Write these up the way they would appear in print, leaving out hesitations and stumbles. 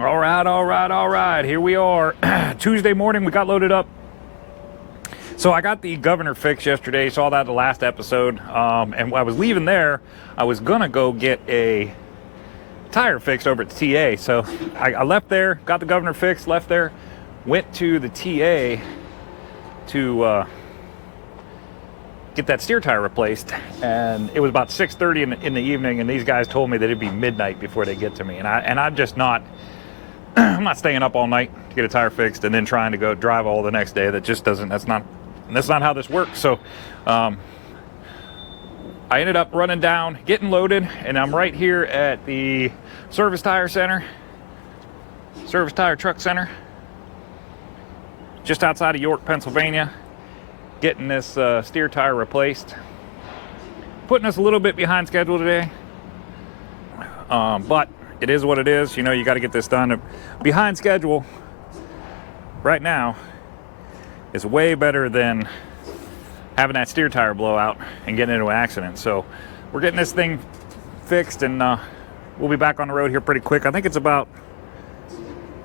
All right. Here we are. Tuesday morning, we got loaded up. So I got the governor fixed yesterday. Saw that in the last episode. And I was leaving there. I was gonna go get a tire fixed over at the TA. So I left there, got the governor fixed, left there, went to the TA to get that steer tire replaced, and it was about 6:30 in the evening, and these guys told me that it'd be midnight before they get to me, and I'm just not I'm not staying up all night to get a tire fixed and then trying to go drive all the next day. That just doesn't, that's not how this works. So I ended up running down, getting loaded, and I'm right here at the Service Tire Truck Center, just outside of York, Pennsylvania, getting this steer tire replaced. Putting us a little bit behind schedule today, but it is what it is. You know, you got to get this done. Behind schedule right now is way better than having that steer tire blow out and getting into an accident. So we're getting this thing fixed, and we'll be back on the road here pretty quick. I think it's about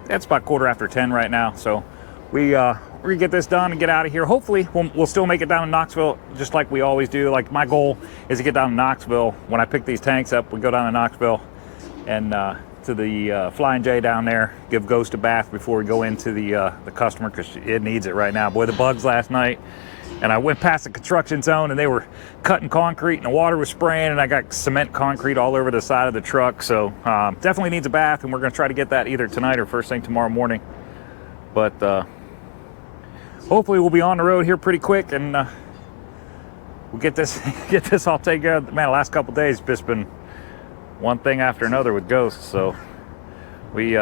10:15 right now. So we're gonna get this done and get out of here. Hopefully we'll still make it down to Knoxville, just like we always do. Like, my goal is to get down to Knoxville. When I pick these tanks up, we go down to Knoxville and to the Flying J down there, give Ghost a bath before we go into the customer, because it needs it right now. Boy, the bugs last night, and I went past the construction zone and they were cutting concrete and the water was spraying, and I got cement concrete all over the side of the truck. So definitely needs a bath, and we're gonna try to get that either tonight or first thing tomorrow morning. But hopefully we'll be on the road here pretty quick, and we'll get this all taken care of. Man, the last couple days just been one thing after another with Ghosts. So we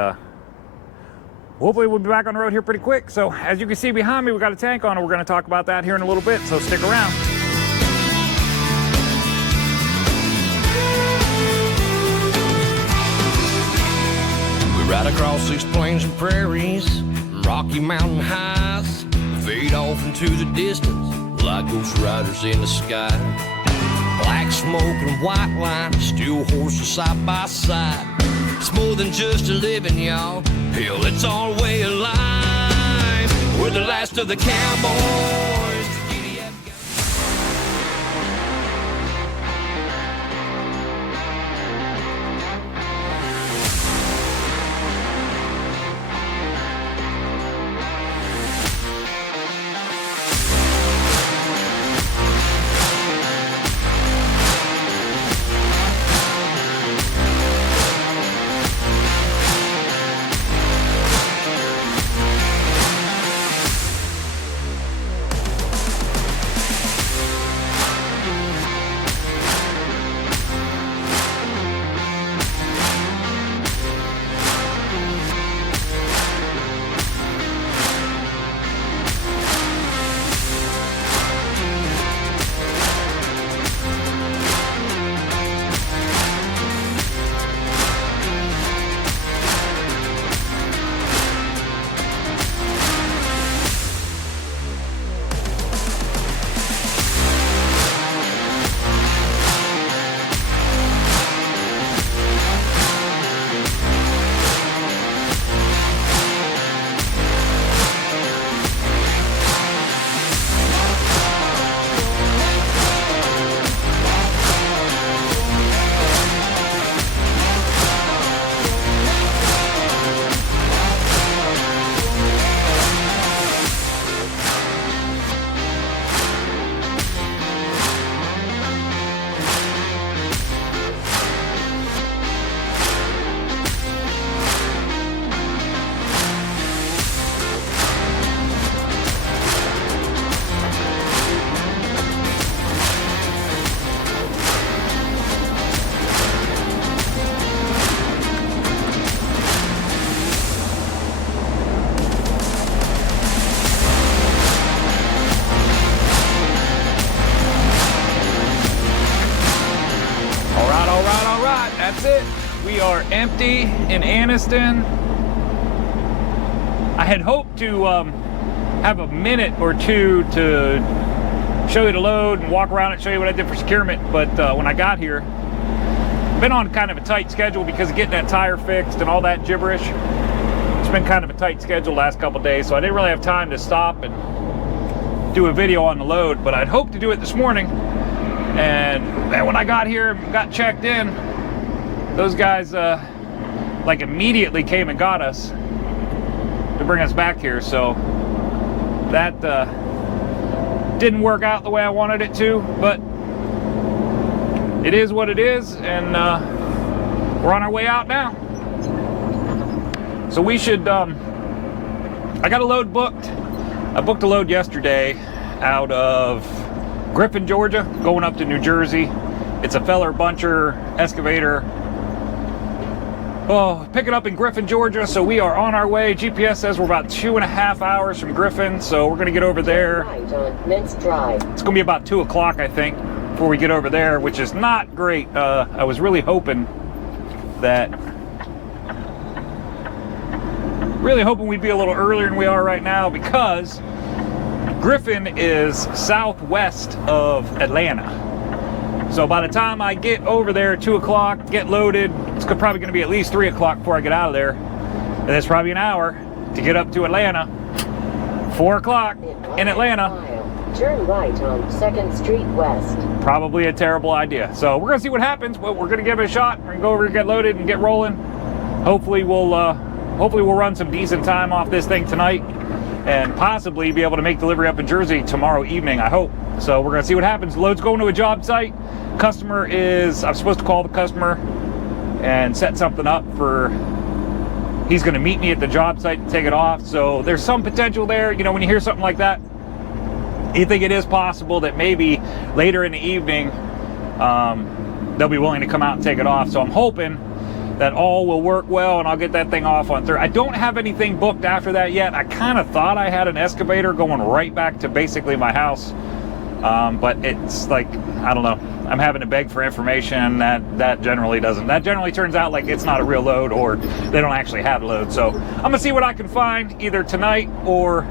hopefully we'll be back on the road here pretty quick. So as you can see behind me, we got a tank on it. We're going to talk about that here in a little bit, so stick around. We ride across these plains and prairies, Rocky Mountain highs, fade off into the distance like ghost riders in the sky. Black smoke and white line, steel horses side by side. It's more than just a living, y'all. Hell, it's our way of life. We're the last of the cowboys. That's it. We are empty in Anniston. I had hoped to have a minute or two to show you the load and walk around and show you what I did for securement, but when I got here, been on kind of a tight schedule because of getting that tire fixed and all that gibberish. been kind of a tight schedule last couple days, so I didn't really have time to stop and do a video on the load, but I'd hoped to do it this morning. And man, when I got here and got checked in, those guys like immediately came and got us to bring us back here, so that didn't work out the way I wanted it to, but it is what it is, and we're on our way out now. So we should, I got a load booked. I booked a load yesterday out of Griffin, Georgia, going up to New Jersey. It's a Feller Buncher excavator. Oh, pick it up in Griffin, Georgia, so we are on our way. GPS says we're about 2.5 hours from Griffin, so we're gonna get over there. Right on Mintz Drive. It's gonna be about 2 o'clock, I think, before we get over there, which is not great. I was really hoping we'd be a little earlier than we are right now, because Griffin is southwest of Atlanta. So by the time I get over there at 2 o'clock, get loaded, it's probably going to be at least 3 o'clock before I get out of there. And it's probably an hour to get up to Atlanta. 4 o'clock in Atlanta. Turn right on 2nd Street West. Probably a terrible idea. So we're going to see what happens, but we're going to give it a shot. We're going to go over and get loaded and get rolling. Hopefully we'll run some decent time off this thing tonight, and possibly be able to make delivery up in Jersey tomorrow evening, I hope. So we're gonna see what happens. Load's going to a job site. I'm supposed to call the customer and set something up for, he's gonna meet me at the job site and take it off. So there's some potential there. You know, when you hear something like that, you think it is possible that maybe later in the evening, they'll be willing to come out and take it off. So I'm hoping that all will work well and I'll get that thing off on Thursday. I don't have anything booked after that yet. I kind of thought I had an excavator going right back to basically my house, but it's like, I don't know. I'm having to beg for information that generally doesn't. That generally turns out like it's not a real load, or they don't actually have a load. So I'm gonna see what I can find either tonight or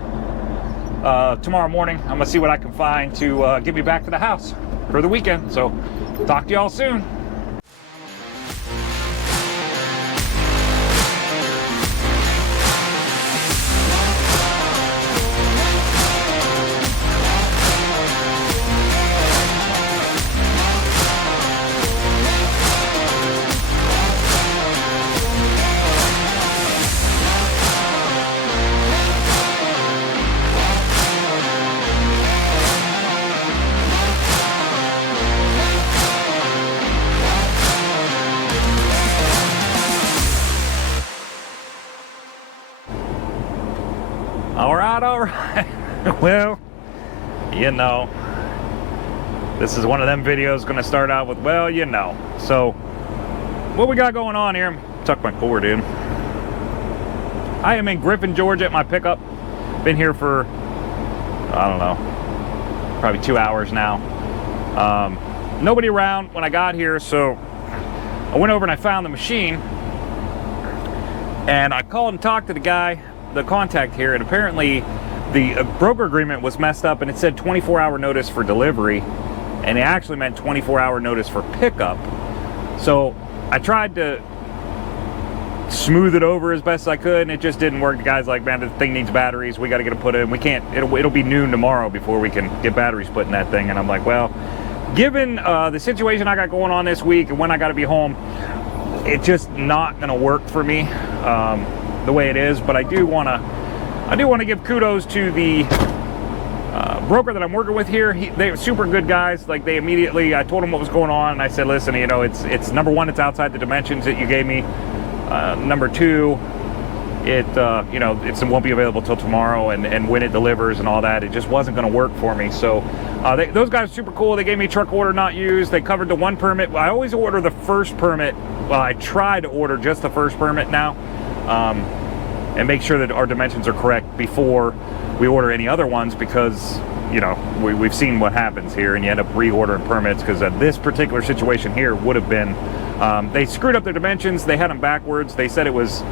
tomorrow morning. I'm gonna see what I can find to get me back to the house for the weekend. So talk to y'all soon. All right. Well, you know, this is one of them videos going to start out with, well, you know. So what we got going on here, tuck my cord in. I am in Griffin, Georgia at my pickup. Been here for, I don't know, probably 2 hours now. Nobody around when I got here, so I went over and I found the machine, and I called and talked to the guy, the contact here, and apparently the broker agreement was messed up, and it said 24-hour notice for delivery, and it actually meant 24-hour notice for pickup. So I tried to smooth it over as best I could, and it just didn't work. The guy's like, man, the thing needs batteries. We got to get it put in. We can't. It'll be noon tomorrow before we can get batteries put in that thing. And I'm like, well, given the situation I got going on this week and when I got to be home, it's just not going to work for me the way it is. But I do want to give kudos to the broker that I'm working with here. They were super good guys. Like, they immediately, I told them what was going on, and I said, listen, you know, it's number one, it's outside the dimensions that you gave me. Number two, it won't be available till tomorrow, and when it delivers and all that, it just wasn't going to work for me. So those guys are super cool. They gave me a truck order not used. They covered the one permit. I always order the first permit. Well, I try to order just the first permit now, and make sure that our dimensions are correct before we order any other ones, because, you know, we've seen what happens here, and you end up reordering permits, because this particular situation here would have been, they screwed up their dimensions. They had them backwards. They said it was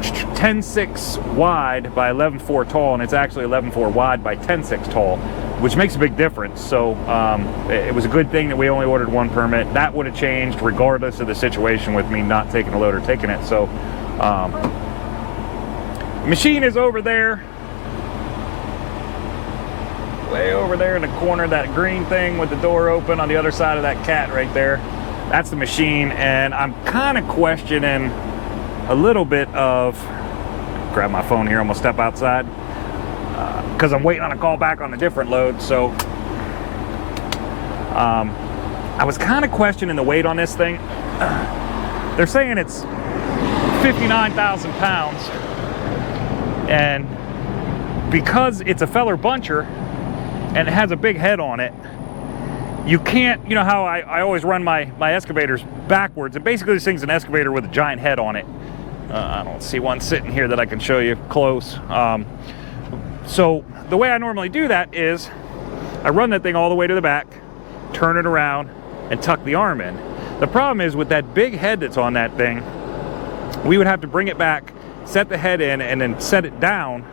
10.6 wide by 11.4 tall, and it's actually 11.4 wide by 10.6 tall, which makes a big difference. So it was a good thing that we only ordered one permit. That would have changed regardless of the situation with me not taking a load or taking it. So Machine is over there. Way over there in the corner, that green thing with the door open on the other side of that cat right there. That's the machine, and I'm kind of questioning a little bit of, grab my phone here, I'm gonna step outside, because I'm waiting on a call back on a different load. So I was kind of questioning the weight on this thing. They're saying it's 59,000 pounds, and because it's a Feller buncher and it has a big head on it, you can't, you know how I always run my excavators backwards, and basically this thing's an excavator with a giant head on it. I don't see one sitting here that I can show you close. So the way I normally do that is I run that thing all the way to the back, turn it around, and tuck the arm in. The problem is with that big head that's on that thing, we would have to bring it back, set the head in, and then set it down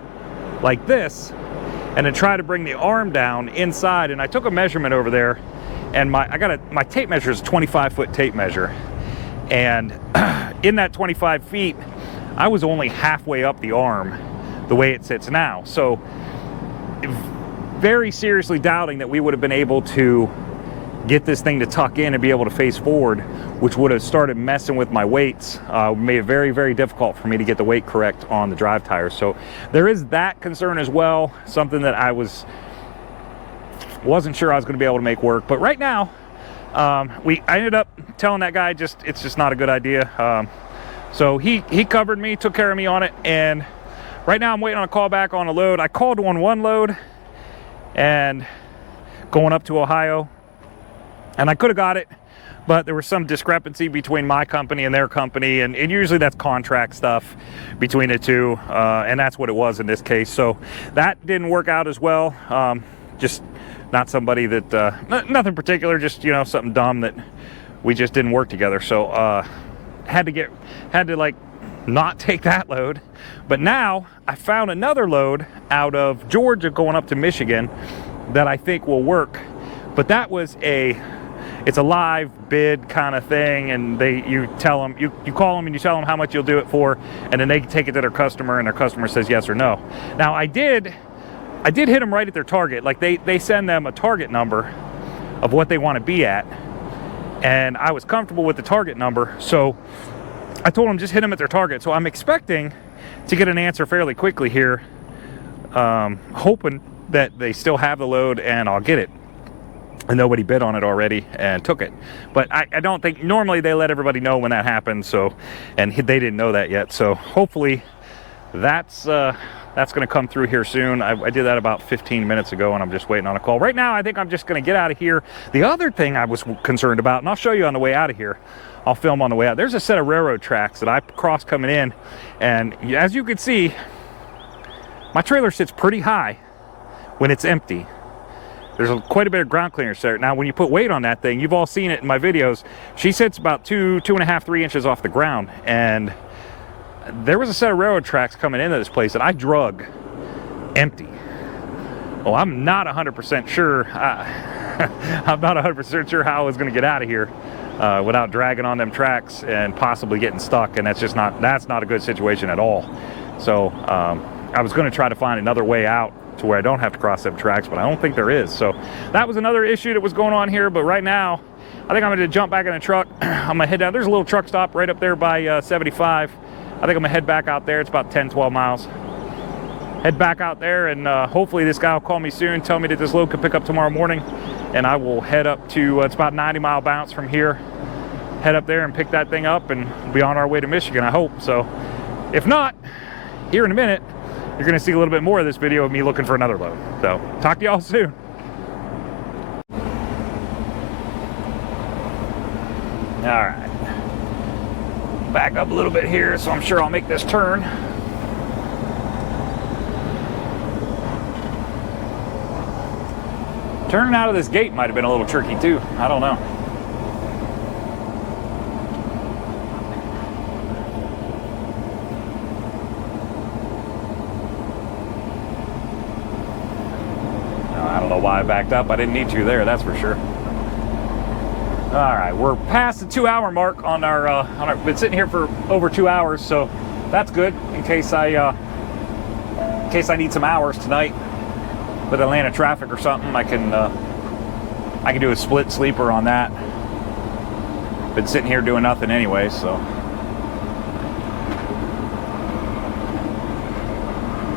like this, and then try to bring the arm down inside. And I took a measurement over there, and my tape measure is a 25-foot tape measure, and in that 25 feet, I was only halfway up the arm the way it sits now. So very seriously doubting that we would have been able to get this thing to tuck in and be able to face forward, which would have started messing with my weights. Made it very, very difficult for me to get the weight correct on the drive tires. So there is that concern as well, something that I wasn't sure I was going to be able to make work. But right now, I ended up telling that guy it's just not a good idea. So he covered me, took care of me on it, and right now I'm waiting on a call back on a load. I called on one load and going up to Ohio, and I could have got it, but there was some discrepancy between my company and their company, and usually that's contract stuff between the two, and that's what it was in this case. So that didn't work out as well. Just not somebody that, nothing particular, just, you know, something dumb that we just didn't work together. So had to like not take that load. But now I found another load out of Georgia going up to Michigan that I think will work. But that was it's a live bid kind of thing, and you tell them, you call them and you tell them how much you'll do it for, and then they take it to their customer, and their customer says yes or no. Now I did hit them right at their target. Like they send them a target number of what they want to be at, and I was comfortable with the target number, so I told them just hit them at their target. So I'm expecting to get an answer fairly quickly here, hoping that they still have the load and I'll get it. And nobody bid on it already and took it. But I don't think, normally they let everybody know when that happens, so, and they didn't know that yet. So hopefully that's gonna come through here soon. I did that about 15 minutes ago, and I'm just waiting on a call. Right now, I think I'm just gonna get out of here. The other thing I was concerned about, and I'll show you on the way out of here, I'll film on the way out. There's a set of railroad tracks that I crossed coming in, and as you can see, my trailer sits pretty high when it's empty. There's quite a bit of ground clearance there. Now, when you put weight on that thing, you've all seen it in my videos, she sits about 2.5, 3 inches off the ground. And there was a set of railroad tracks coming into this place that I drug empty. Well, I'm not 100% sure. I'm not 100% sure how I was going to get out of here without dragging on them tracks and possibly getting stuck. And that's not a good situation at all. So I was going to try to find another way out to where I don't have to cross them tracks, but I don't think there is. So that was another issue that was going on here. But right now, I think I'm going to jump back in the truck. I'm going to head down. There's a little truck stop right up there by 75. I think I'm going to head back out there. It's about 10, 12 miles. Head back out there, and hopefully this guy will call me soon, tell me that this load could pick up tomorrow morning, and I will head up to, it's about 90-mile bounce from here, head up there and pick that thing up and be on our way to Michigan, I hope. So if not, here in a minute, you're going to see a little bit more of this video of me looking for another load. So talk to y'all soon. All right, back up a little bit here, so I'm sure I'll make this turn. Turning out of this gate might have been a little tricky too. I don't know. I don't know why I backed up. I didn't need to there, that's for sure. All right, we're past the 2-hour mark on our been sitting here for over 2 hours, so that's good in case I in case I need some hours tonight with Atlanta traffic or something. I can do a split sleeper on that. Been sitting here doing nothing anyway, so.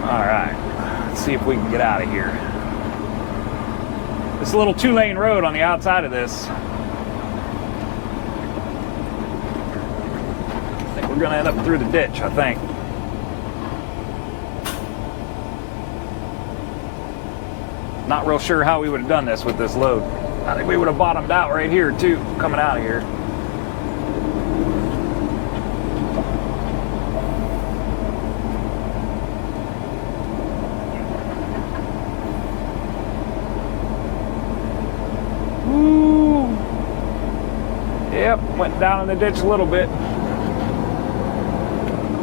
All right, let's see if we can get out of here. It's a little 2-lane road on the outside of this. I think we're gonna end up through the ditch, I think. Not real sure how we would have done this with this load. I think we would have bottomed out right here too, coming out of here. Woo. Yep, went down in the ditch a little bit.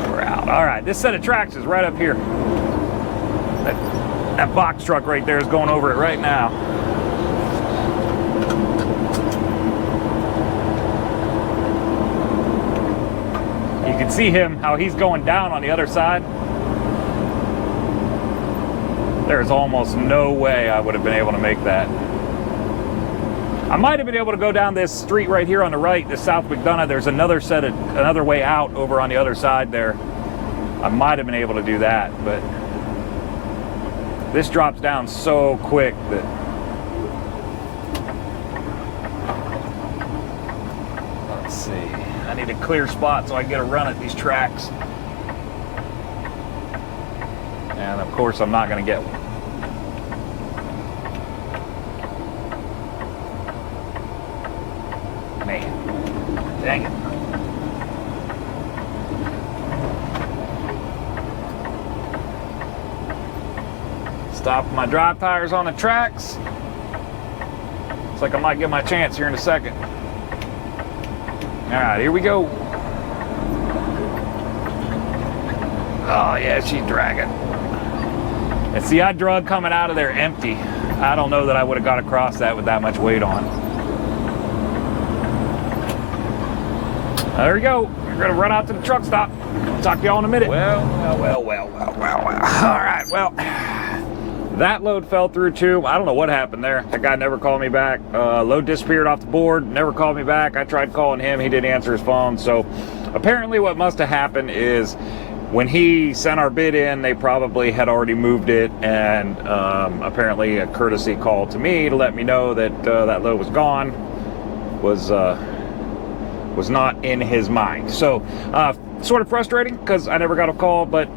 We're out. All right, this set of tracks is right up here. That box truck right there is going over it right now. You can see him, how he's going down on the other side. There's almost no way I would have been able to make that. I might have been able to go down this street right here on the right, this South McDonough. There's another way out over on the other side there. I might have been able to do that, but this drops down so quick that let's see. I need a clear spot so I can get a run at these tracks. And of course I'm not going to get one. Man, dang it. Stop my drive tires on the tracks. Looks like I might get my chance here in a second. All right, here we go. Oh yeah, she's dragging. And see, I drug coming out of there empty. I don't know that I would have got across that with that much weight on. There we go. We're gonna run out to the truck stop. Talk to y'all in a minute. Well. All right, well. That load fell through too. I don't know what happened there. That guy never called me back. Load disappeared off the board, never called me back. I tried calling him, he didn't answer his phone. So apparently what must have happened is when he sent our bid in, they probably had already moved it, and apparently a courtesy call to me to let me know that that load was gone was not in his mind. So sort of frustrating because I never got a call, but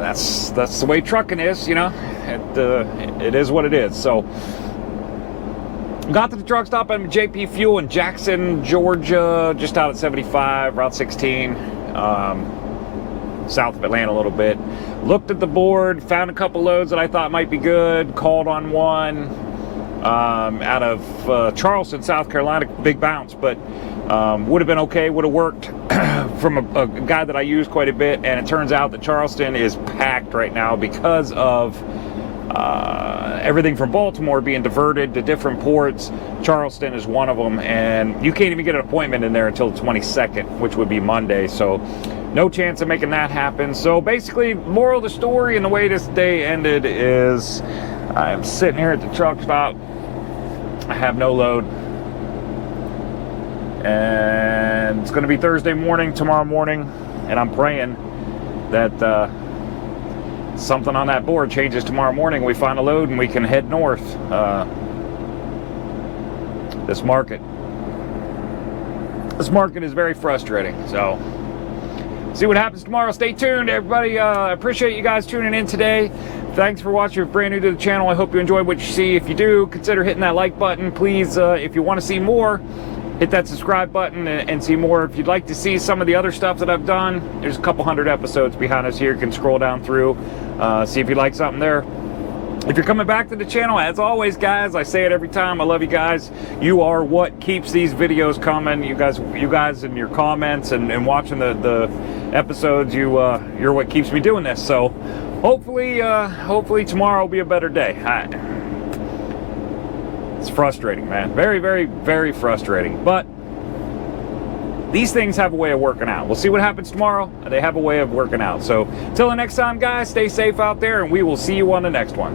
that's the way trucking is, you know. It is what it is. So got to the truck stop at JP Fuel in Jackson, Georgia, just out at 75, Route 16, south of Atlanta a little bit. Looked at the board, found a couple loads that I thought might be good, called on one out of Charleston, South Carolina, big bounce, but would have been okay, would have worked from a guy that I use quite a bit. And it turns out that Charleston is packed right now because of everything from Baltimore being diverted to different ports. Charleston is one of them, and you can't even get an appointment in there until the 22nd, which would be Monday. So no chance of making that happen. So basically, moral of the story and the way this day ended is I'm sitting here at the truck stop. I have no load. And it's going to be Thursday morning, tomorrow morning, and I'm praying that something on that board changes tomorrow morning. We find a load and we can head north. This market is very frustrating. So see what happens tomorrow. Stay tuned, everybody. Appreciate you guys tuning in today. Thanks for watching. If you're brand new to the channel, I hope you enjoyed what you see. If you do, consider hitting that like button. Please, if you want to see more, hit that subscribe button and see more. If you'd like to see some of the other stuff that I've done, there's a couple hundred episodes behind us here. You can scroll down through, see if you like something there. If you're coming back to the channel, as always, guys, I say it every time, I love you guys. You are what keeps these videos coming. You guys and your comments and watching the episodes, you're what keeps me doing this. So hopefully tomorrow will be a better day. It's frustrating, man. Very, very, very frustrating. But these things have a way of working out. We'll see what happens tomorrow. They have a way of working out. So till the next time, guys, stay safe out there, and we will see you on the next one.